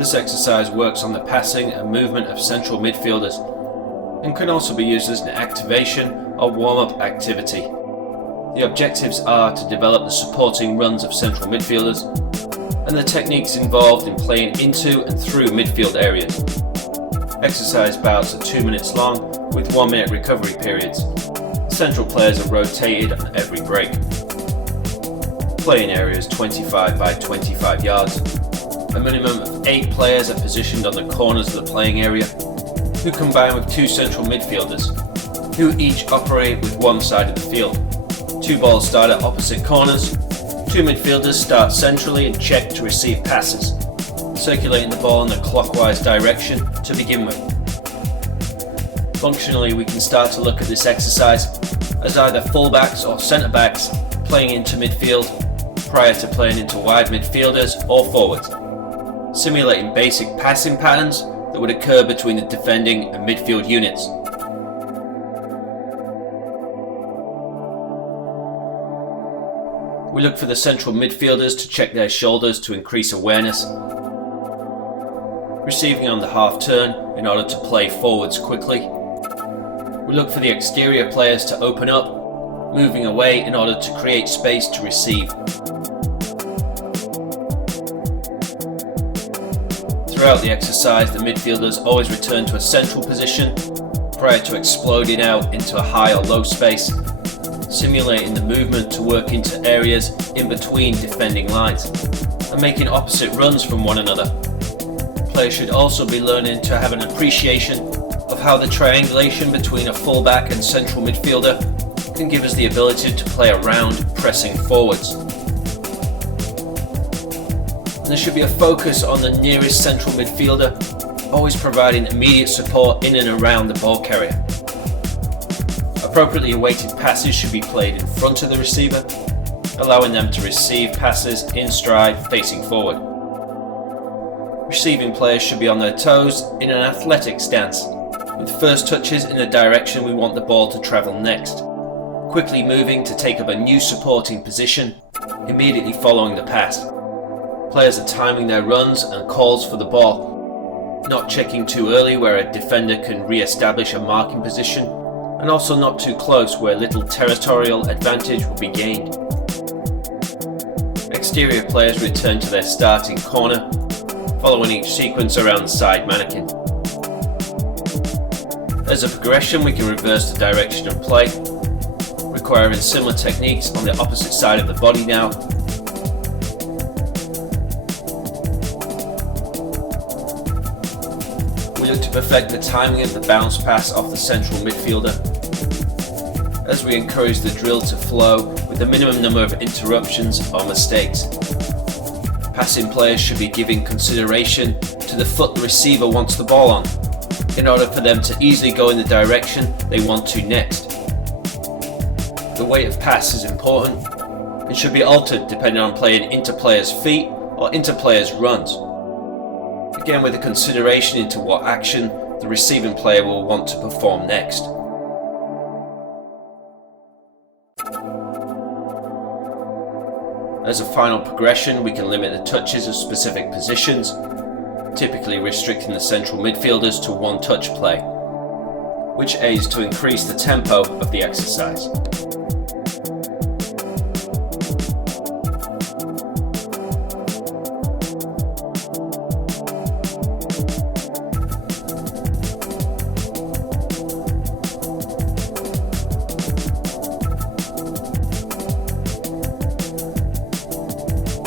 This exercise works on the passing and movement of central midfielders and can also be used as an activation or warm-up activity. The objectives are to develop the supporting runs of central midfielders and the techniques involved in playing into and through midfield areas. Exercise bouts are 2 minutes long with 1 minute recovery periods. Central players are rotated on every break. Playing area is 25 by 25 yards. A minimum of 8 players are positioned on the corners of the playing area, who combine with 2 central midfielders, who each operate with one side of the field. 2 balls start at opposite corners. 2 midfielders start centrally and check to receive passes, circulating the ball in a clockwise direction to begin with. Functionally, we can start to look at this exercise as either fullbacks or centre-backs playing into midfield prior to playing into wide midfielders or forwards, simulating basic passing patterns that would occur between the defending and midfield units. We look for the central midfielders to check their shoulders to increase awareness, receiving on the half turn in order to play forwards quickly. We look for the exterior players to open up, moving away in order to create space to receive. Throughout the exercise, the midfielders always return to a central position prior to exploding out into a high or low space, simulating the movement to work into areas in between defending lines and making opposite runs from one another. Players should also be learning to have an appreciation of how the triangulation between a fullback and central midfielder can give us the ability to play around pressing forwards. There should be a focus on the nearest central midfielder, always providing immediate support in and around the ball carrier. Appropriately weighted passes should be played in front of the receiver, allowing them to receive passes in stride facing forward. Receiving players should be on their toes in an athletic stance, with first touches in the direction we want the ball to travel next, quickly moving to take up a new supporting position immediately following the pass. Players are timing their runs and calls for the ball, not checking too early where a defender can re-establish a marking position, and also not too close where little territorial advantage will be gained. Exterior players return to their starting corner, following each sequence around the side mannequin. As a progression, we can reverse the direction of play, requiring similar techniques on the opposite side of the body now. We look to perfect the timing of the bounce pass off the central midfielder, as we encourage the drill to flow with a minimum number of interruptions or mistakes. Passing players should be giving consideration to the foot the receiver wants the ball on, in order for them to easily go in the direction they want to next. The weight of pass is important and should be altered depending on playing into players' feet or into players' runs, again with a consideration into what action the receiving player will want to perform next. As a final progression, we can limit the touches of specific positions, typically restricting the central midfielders to one touch play, which aids to increase the tempo of the exercise.